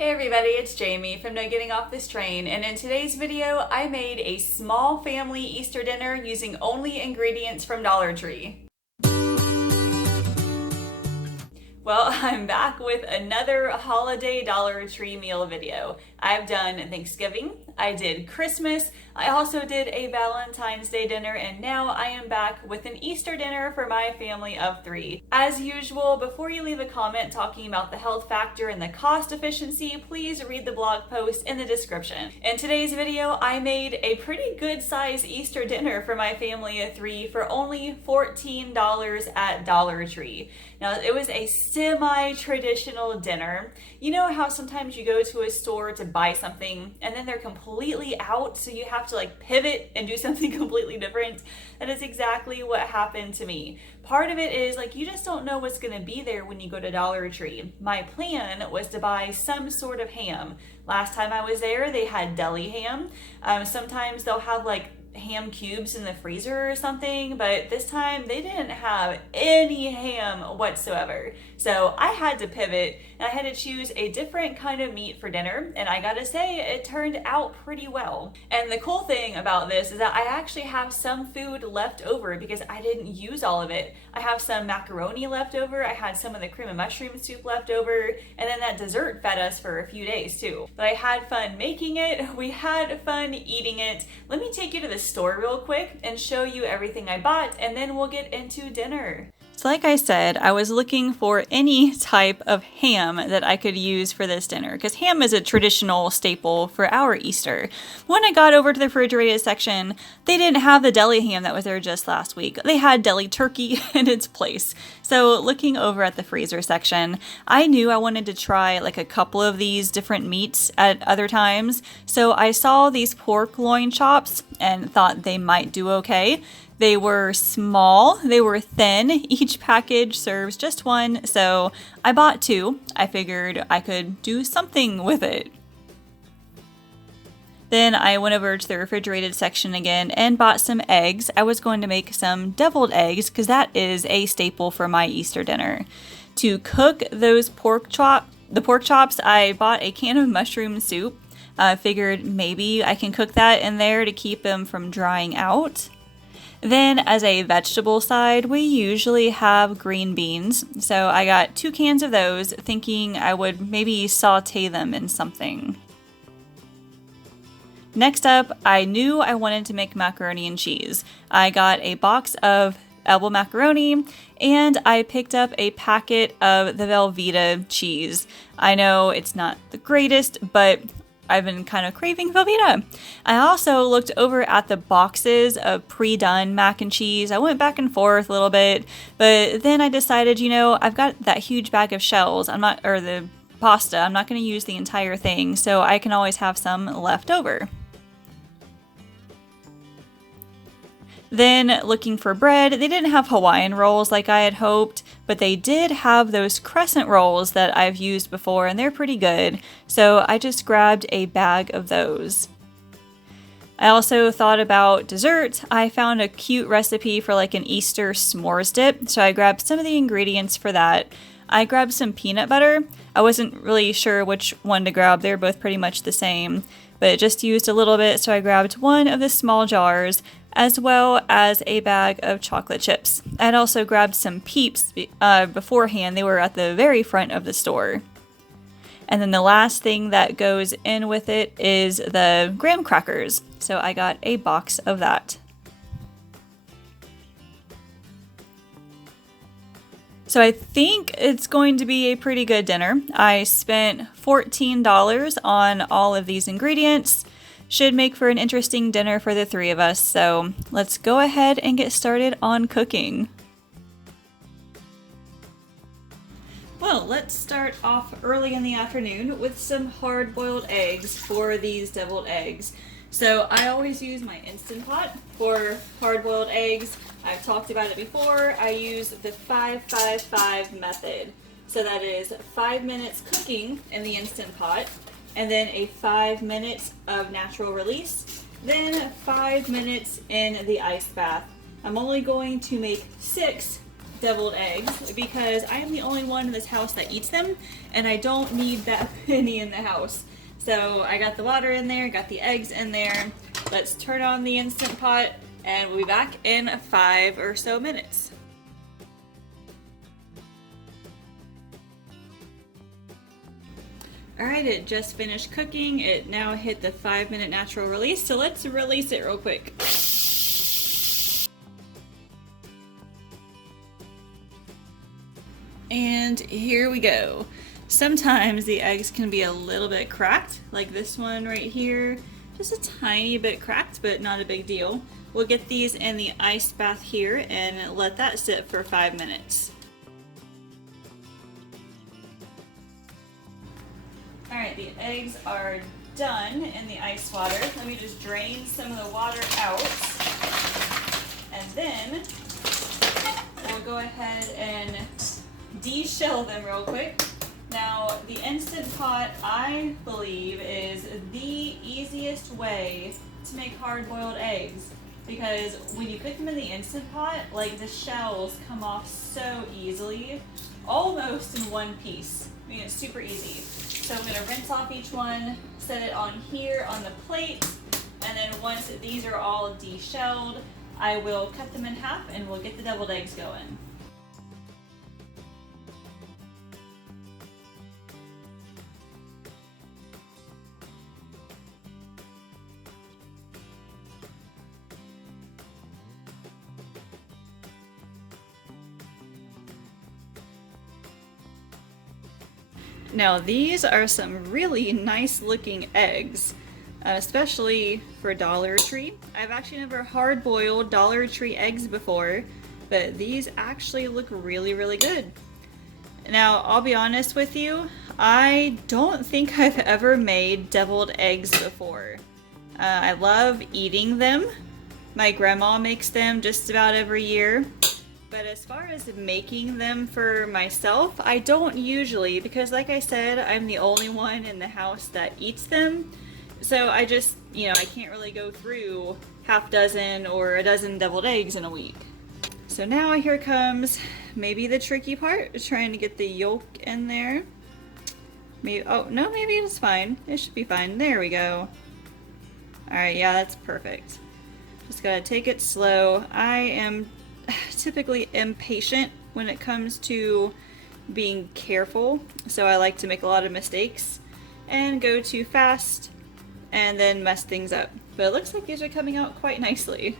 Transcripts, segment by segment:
Hey everybody, it's Jamie from No Getting Off This Train, and in today's video I made a small family Easter dinner using only ingredients from Dollar Tree. Well, I'm back with another holiday Dollar Tree meal video. I've done Thanksgiving, I did Christmas, I also did a Valentine's Day dinner, and now I am back with an Easter dinner for my family of 3. As usual, before you leave a comment talking about the health factor and the cost efficiency, please read the blog post in the description. In today's video, I made a pretty good size Easter dinner for my family of 3 for only $14 at Dollar Tree. Now, it was a semi-traditional dinner. You know how sometimes you go to a store to buy something and then they're completely out, so you have to like pivot and do something completely different? That is exactly what happened to me. Part of it is like you just don't know what's going to be there when you go to Dollar Tree. My plan was to buy some sort of ham. Last time I was there, they had deli ham. Sometimes they'll have like ham cubes in the freezer or something, but this time they didn't have any ham whatsoever. So I had to pivot and I had to choose a different kind of meat for dinner, and I gotta say it turned out pretty well. And the cool thing about this is that I actually have some food left over because I didn't use all of it. I have some macaroni left over, I had some of the cream and mushroom soup left over, and then that dessert fed us for a few days too. But I had fun making it, we had fun eating it. Let me take you to the store real quick and show you everything I bought, and then we'll get into dinner. So like I said, I was looking for any type of ham that I could use for this dinner because ham is a traditional staple for our Easter. When I got over to the refrigerated section, they didn't have the deli ham that was there just last week. They had deli turkey in its place. So looking over at the freezer section, I knew I wanted to try like a couple of these different meats at other times. So I saw these pork loin chops and thought they might do okay. They were small, they were thin, each package serves just one, so I bought 2. I figured I could do something with it. Then I went over to the refrigerated section again and bought some eggs. I was going to make some deviled eggs because that is a staple for my Easter dinner. To cook those pork chops, I bought a can of mushroom soup. Figured maybe I can cook that in there to keep them from drying out. Then as a vegetable side, we usually have green beans, so I got 2 cans of those, thinking I would maybe saute them in something. Next up, I knew I wanted to make macaroni and cheese. I got a box of Elbow macaroni, and I picked up a packet of the Velveeta cheese. I know it's not the greatest, but I've been kind of craving Velveeta. I also looked over at the boxes of pre-done mac and cheese. I went back and forth a little bit, but then I decided, you know, I've got that huge bag of shells, the pasta. I'm not going to use the entire thing, so I can always have some left over. Then looking for bread, they didn't have Hawaiian rolls like I had hoped, but they did have those crescent rolls that I've used before, and they're pretty good, so I just grabbed a bag of those. I also thought about dessert. I found a cute recipe for like an Easter s'mores dip, so I grabbed some of the ingredients for that. I grabbed some peanut butter. I wasn't really sure which one to grab, they're both pretty much the same, but it just used a little bit, so I grabbed one of the small jars, as well as a bag of chocolate chips. I'd also grabbed some Peeps beforehand. They were at the very front of the store. And then the last thing that goes in with it is the graham crackers. So I got a box of that. So I think it's going to be a pretty good dinner. I spent $14 on all of these ingredients. Should make for an interesting dinner for the 3 of us, so let's go ahead and get started on cooking. Well, let's start off early in the afternoon with some hard-boiled eggs for these deviled eggs. So I always use my Instant Pot for hard-boiled eggs. I've talked about it before. I use the 5-5-5 method. So that is 5 minutes cooking in the Instant Pot, and then a 5 minutes of natural release, then 5 minutes in the ice bath. I'm only going to make 6 deviled eggs because I am the only one in this house that eats them, and I don't need that many in the house. So I got the water in there, got the eggs in there. Let's turn on the Instant Pot and we'll be back in 5 or so minutes. Alright, it just finished cooking. It now hit the 5-minute natural release, so let's release it real quick. And here we go. Sometimes the eggs can be a little bit cracked, like this one right here. Just a tiny bit cracked, but not a big deal. We'll get these in the ice bath here and let that sit for 5 minutes. Alright, the eggs are done in the ice water. Let me just drain some of the water out. And then we'll go ahead and de-shell them real quick. Now, the Instant Pot, I believe, is the easiest way to make hard-boiled eggs. Because when you cook them in the Instant Pot, like the shells come off so easily, almost in one piece. I mean, it's super easy. So I'm gonna rinse off each one, set it on here on the plate, and then once these are all de-shelled, I will cut them in half and we'll get the deviled eggs going. Now these are some really nice looking eggs, especially for Dollar Tree. I've actually never hard boiled Dollar Tree eggs before, but these actually look really, really good. Now I'll be honest with you, I don't think I've ever made deviled eggs before. I love eating them. My grandma makes them just about every year. But as far as making them for myself, I don't usually, because like I said, I'm the only one in the house that eats them. So I just, I can't really go through half dozen or a dozen deviled eggs in a week. So now here comes maybe the tricky part, trying to get the yolk in there. Maybe, oh no, maybe it's fine. It should be fine. There we go. Alright, yeah, that's perfect. Just gotta take it slow. I am typically impatient when it comes to being careful, so I like to make a lot of mistakes and go too fast and then mess things up. But it looks like these are coming out quite nicely.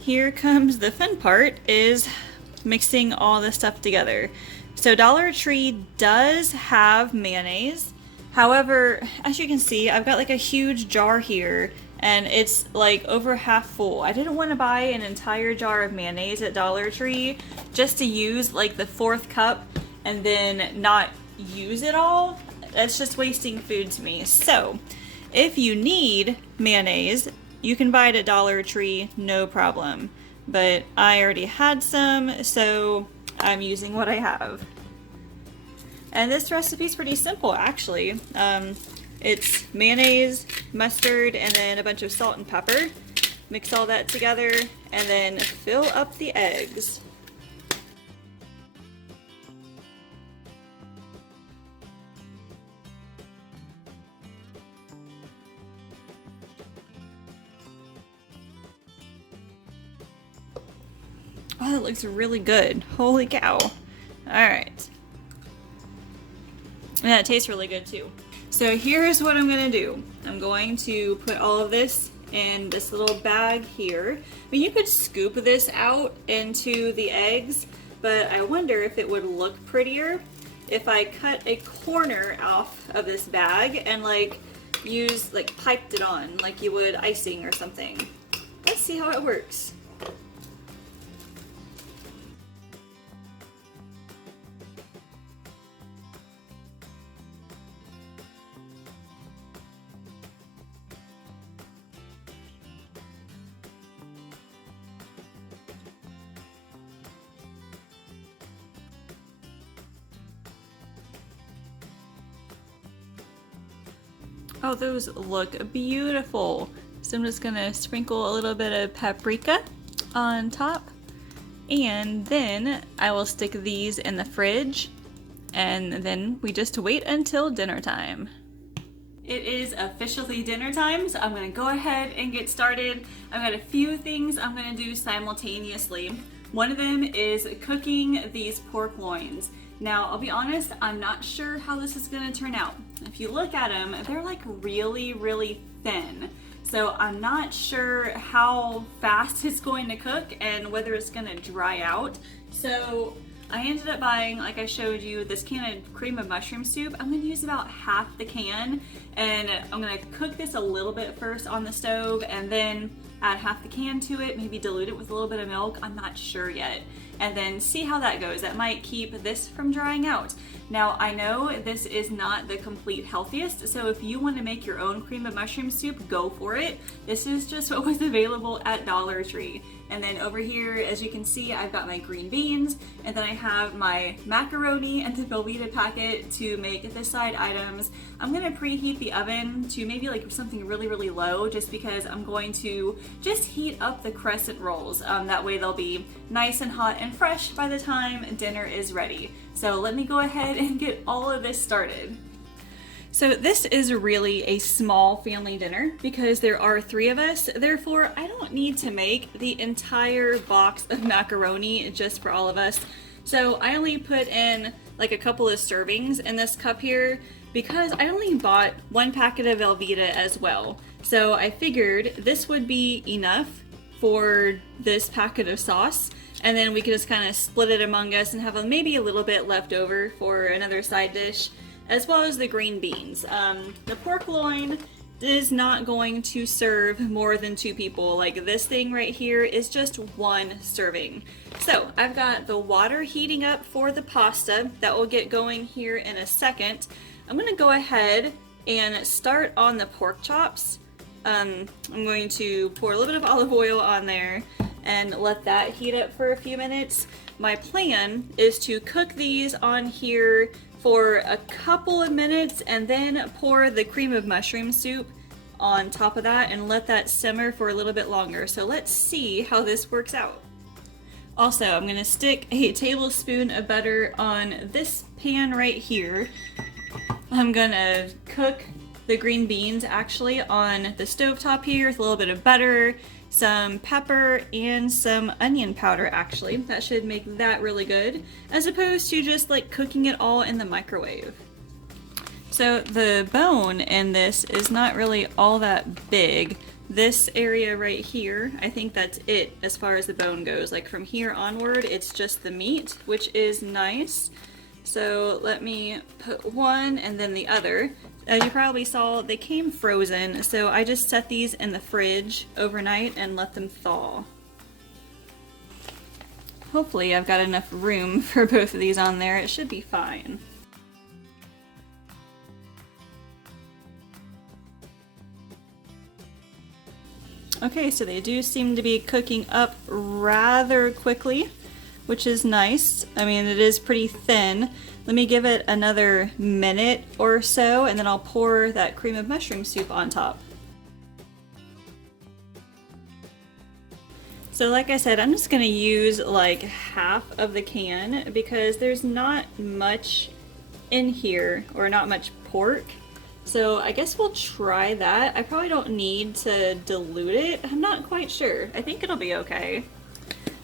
Here comes the fun part, is mixing all this stuff together. So Dollar Tree does have mayonnaise. However, as you can see, I've got like a huge jar here and it's like over half full. I didn't want to buy an entire jar of mayonnaise at Dollar Tree just to use like the 4th cup and then not use it all. That's just wasting food to me. So if you need mayonnaise, you can buy it at Dollar Tree, no problem. But I already had some, so I'm using what I have. And this recipe is pretty simple, actually. It's mayonnaise, mustard, and then a bunch of salt and pepper. Mix all that together, and then fill up the eggs. Oh, that looks really good. Holy cow. Alright. And that tastes really good too. So here's what I'm gonna do. I'm going to put all of this in this little bag here. I mean, you could scoop this out into the eggs, but I wonder if it would look prettier if I cut a corner off of this bag and piped it on like you would icing or something. Let's see how it works. Oh, those look beautiful. So I'm just gonna sprinkle a little bit of paprika on top, and then I will stick these in the fridge, and then we just wait until dinner time. It is officially dinner time, so I'm gonna go ahead and get started. I've got a few things I'm gonna do simultaneously. One of them is cooking these pork loins. Now, I'll be honest, I'm not sure how this is gonna turn out. If you look at them, they're like really, really thin. So I'm not sure how fast it's going to cook and whether it's gonna dry out. So I ended up buying, like I showed you, this can of cream of mushroom soup. I'm gonna use about half the can, and I'm gonna cook this a little bit first on the stove and then add half the can to it, maybe dilute it with a little bit of milk, I'm not sure yet, and then see how that goes. That might keep this from drying out. Now, I know this is not the complete healthiest, so if you want to make your own cream of mushroom soup, go for it. This is just what was available at Dollar Tree. And then over here, as you can see, I've got my green beans, and then I have my macaroni and the Velveeta packet to make the side items. I'm gonna preheat the oven to maybe like something really, really low, just because I'm going to just heat up the crescent rolls. That way they'll be nice and hot and fresh by the time dinner is ready. So let me go ahead and get all of this started. So this is really a small family dinner because there are 3 of us. Therefore, I don't need to make the entire box of macaroni just for all of us. So I only put in like a couple of servings in this cup here because I only bought 1 packet of Velveeta as well. So I figured this would be enough for this packet of sauce, and then we could just kind of split it among us and have maybe a little bit left over for another side dish, as well as the green beans. The pork loin is not going to serve more than 2 people. Like this thing right here is just 1 serving. So I've got the water heating up for the pasta. That will get going here in a second. I'm gonna go ahead and start on the pork chops. I'm going to pour a little bit of olive oil on there and let that heat up for a few minutes. My plan is to cook these on here for a couple of minutes and then pour the cream of mushroom soup on top of that and let that simmer for a little bit longer. So let's see how this works out. Also, I'm gonna stick a tablespoon of butter on this pan right here. I'm gonna cook the green beans actually on the stovetop here with a little bit of butter, some pepper, and some onion powder actually. That should make that really good, as opposed to just like cooking it all in the microwave. So the bone in this is not really all that big. This area right here, I think that's it as far as the bone goes. Like from here onward, it's just the meat, which is nice. So let me put one and then the other. As you probably saw, they came frozen, so I just set these in the fridge overnight and let them thaw. Hopefully I've got enough room for both of these on there. It should be fine. Okay, so they do seem to be cooking up rather quickly, which is nice. I mean, it is pretty thin. Let me give it another minute or so, and then I'll pour that cream of mushroom soup on top. So like I said, I'm just gonna use like half of the can because there's not much in here, or not much pork. So I guess we'll try that. I probably don't need to dilute it. I'm not quite sure. I think it'll be okay.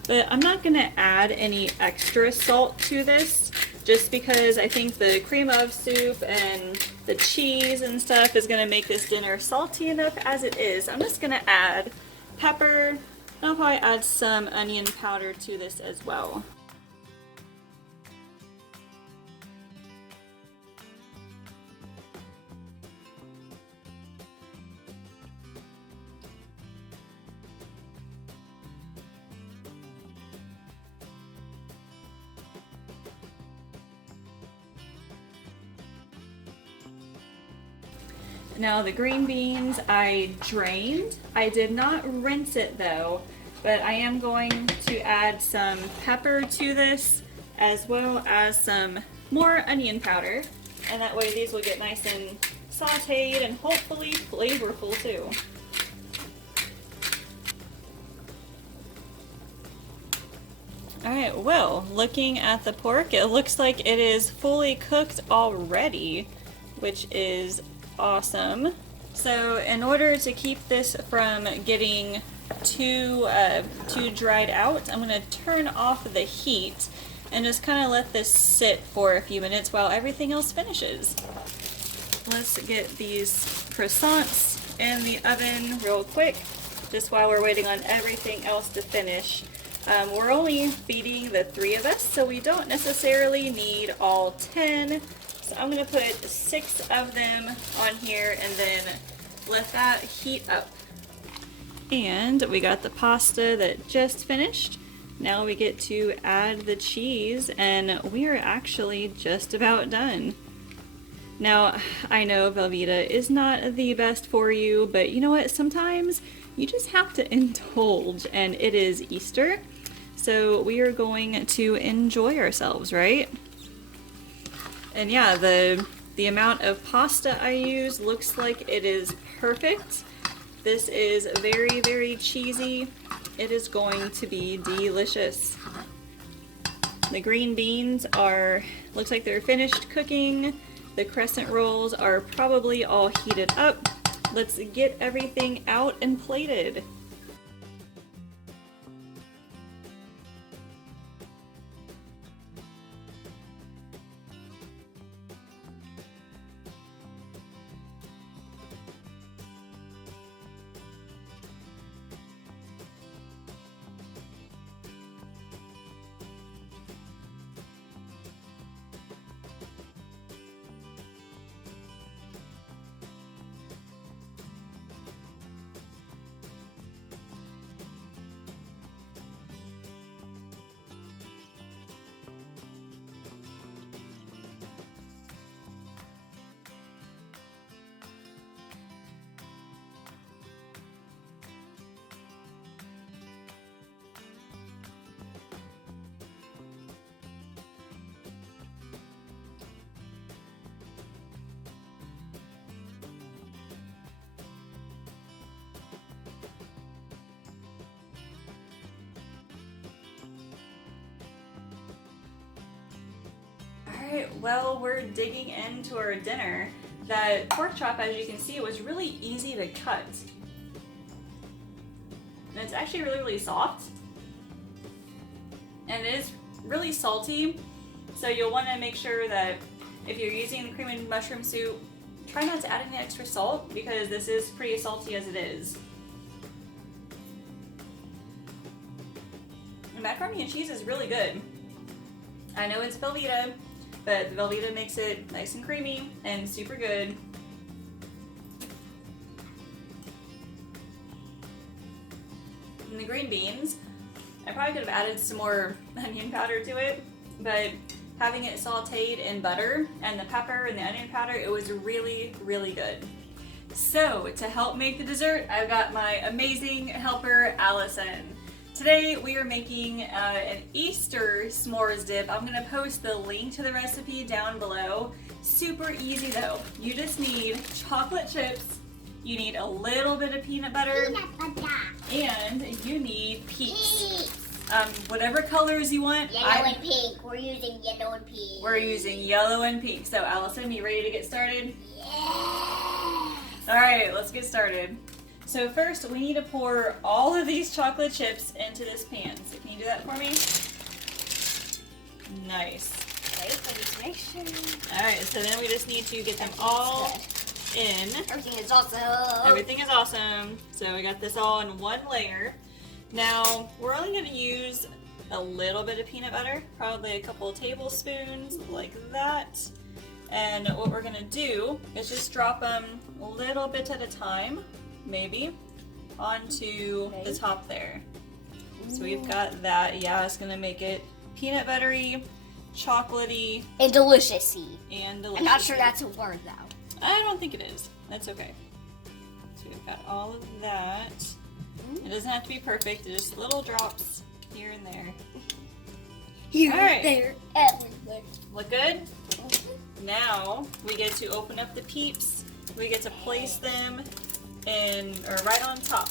But I'm not gonna add any extra salt to this, just because I think the cream of soup and the cheese and stuff is gonna make this dinner salty enough as it is. I'm just gonna add pepper, and I'll probably add some onion powder to this as well. Now the green beans I drained. I did not rinse it though, but I am going to add some pepper to this as well as some more onion powder, and that way these will get nice and sauteed and hopefully flavorful too. Alright, well, looking at the pork, it looks like it is fully cooked already, which is awesome. So in order to keep this from getting too dried out, I'm going to turn off the heat and just kind of let this sit for a few minutes while everything else finishes. Let's get these croissants in the oven real quick, just while we're waiting on everything else to finish. We're only feeding the 3 of us, so we don't necessarily need all 10. So I'm going to put 6 of them on here and then let that heat up. And we got the pasta that just finished. Now we get to add the cheese, and we are actually just about done. Now, I know Velveeta is not the best for you, but you know what? Sometimes you just have to indulge, and it is Easter. So we are going to enjoy ourselves, right? And yeah, the amount of pasta I use looks like it is perfect. This is very, very cheesy. It is going to be delicious. The green beans looks like they're finished cooking. The crescent rolls are probably all heated up. Let's get everything out and plated. Alright, well, we're digging into our dinner. That pork chop, as you can see, was really easy to cut. And it's actually really, really soft. And it is really salty, so you'll want to make sure that if you're using the cream and mushroom soup, try not to add any extra salt, because this is pretty salty as it is. The macaroni and cheese is really good. I know it's Velveeta, but the Velveeta makes it nice and creamy and super good. And the green beans, I probably could have added some more onion powder to it, but having it sauteed in butter and the pepper and the onion powder, it was really, really good. So to help make the dessert, I've got my amazing helper, Allison. Today we are making an Easter s'mores dip. I'm going to post the link to the recipe down below. Super easy though. You just need chocolate chips, you need a little bit of peanut butter, and you need peeps. Whatever colors you want. Yellow and pink. We're using yellow and pink. We're using yellow and pink. So Allison, you ready to get started? Yes. Alright, let's get started. So first, we need to pour all of these chocolate chips into this pan. So can you do that for me? Nice. Wait for this mixture. Alright, so then we just need to get them all in. Everything is awesome. Everything is awesome. So we got this all in one layer. Now, we're only going to use a little bit of peanut butter, probably a couple of tablespoons, like that. And what we're going to do is just drop them a little bit at a time, maybe, onto the top there. So we've got that. Yeah, it's going to make it peanut buttery, chocolatey, and delicious-y. And delicious. I'm not sure that's a word, though. I don't think it is. That's okay. So we've got all of that. It doesn't have to be perfect, it's just little drops here and there. Here, right. there, everywhere. Look good? Now we get to open up the peeps we get to place them right on top.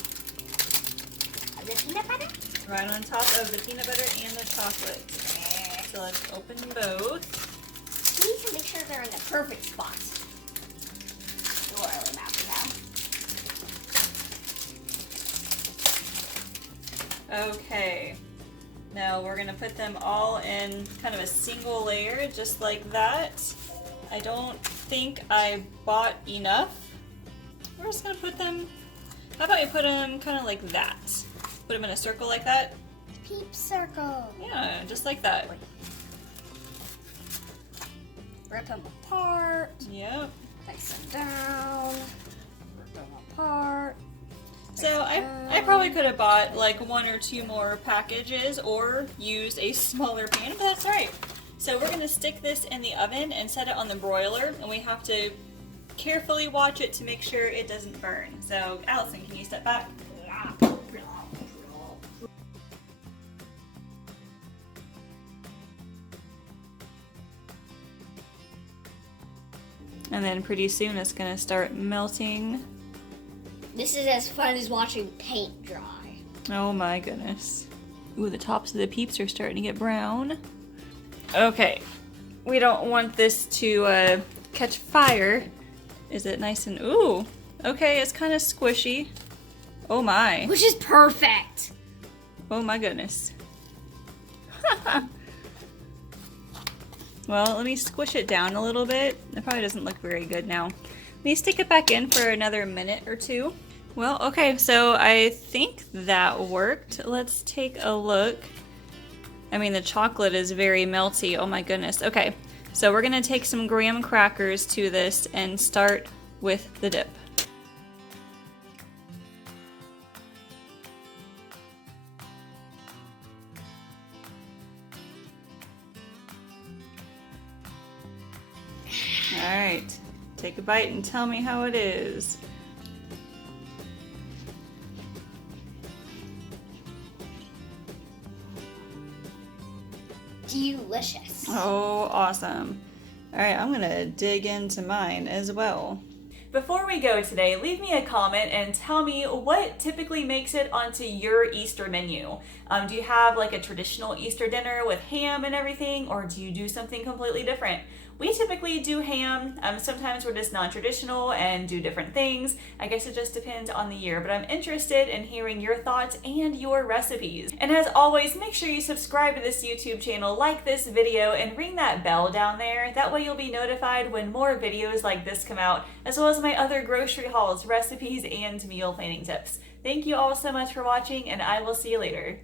The peanut butter? Right on top of the peanut butter and the chocolate. So let's open both. We need to make sure they're in the perfect spot. Or the map we have. Okay. Now we're gonna put them all in kind of a single layer, just like that. I don't think I bought enough. We're just gonna put them, how about you put them kind of like that? Put them in a circle like that? Peep circle. Yeah, just like that. Rip them apart. Yep. Place them down. Rip them apart. So I probably could have bought like 1 or 2 more packages or used a smaller pan, but that's all right. So we're gonna stick this in the oven and set it on the broiler, and we have to carefully watch it to make sure it doesn't burn. So Allison, can you step back? And then pretty soon it's gonna start melting. This is as fun as watching paint dry. Oh my goodness. Ooh, the tops of the peeps are starting to get brown. Okay, we don't want this to catch fire. Is it nice and, ooh, okay, it's kind of squishy. Oh my. Which is perfect. Oh my goodness. Well, let me squish it down a little bit. It probably doesn't look very good now. Let me stick it back in for another minute or 2. Well, okay, so I think that worked. Let's take a look. I mean, the chocolate is very melty. Oh my goodness. Okay, so we're gonna take some graham crackers to this and start with the dip. All right, take a bite and tell me how it is. Delicious. Oh, awesome. All right, I'm gonna dig into mine as well. Before we go today, leave me a comment and tell me what typically makes it onto your Easter menu. Do you have like a traditional Easter dinner with ham and everything, or do you do something completely different? We typically do ham. Sometimes we're just non-traditional and do different things. I guess it just depends on the year, but I'm interested in hearing your thoughts and your recipes. And as always, make sure you subscribe to this YouTube channel, like this video, and ring that bell down there. That way you'll be notified when more videos like this come out, as well as my other grocery hauls, recipes, and meal planning tips. Thank you all so much for watching, and I will see you later.